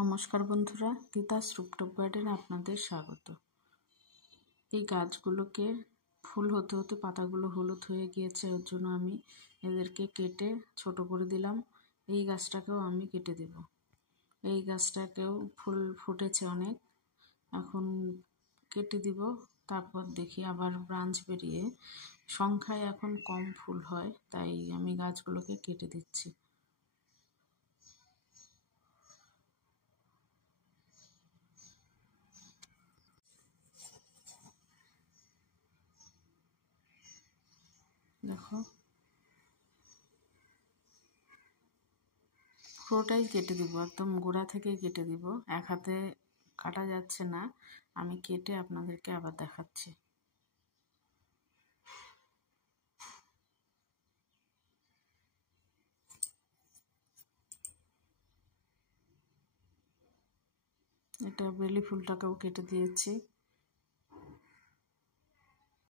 নমস্কার বন্ধুরা, গীতাস রুপটপ গার্ডেনে আপনাদের স্বাগত। এই গাছগুলোকে ফুল হতে হতে পাতাগুলো হলুদ হয়ে গিয়েছে, ওর জন্য আমি এদেরকে কেটে ছোট করে দিলাম। এই গাছটাকেও আমি কেটে দেব। এই গাছটাকেও ফুল ফুটেছে অনেক, এখন কেটে দিব। তারপর দেখি আবার ব্রাঞ্চ বেরিয়ে সংখ্যায় এখন কম ফুল হয়, তাই আমি গাছগুলোকে কেটে দিচ্ছি। দেখো, পুরোটাই কেটে দিব, একদম গোড়া থেকে কেটে দিব। এক হাতে কাটা যাচ্ছে না, আমি কেটে আপনাদেরকে আবার দেখাচ্ছি। এটা বেলি ফুলটাকেও কেটে দিয়েছি।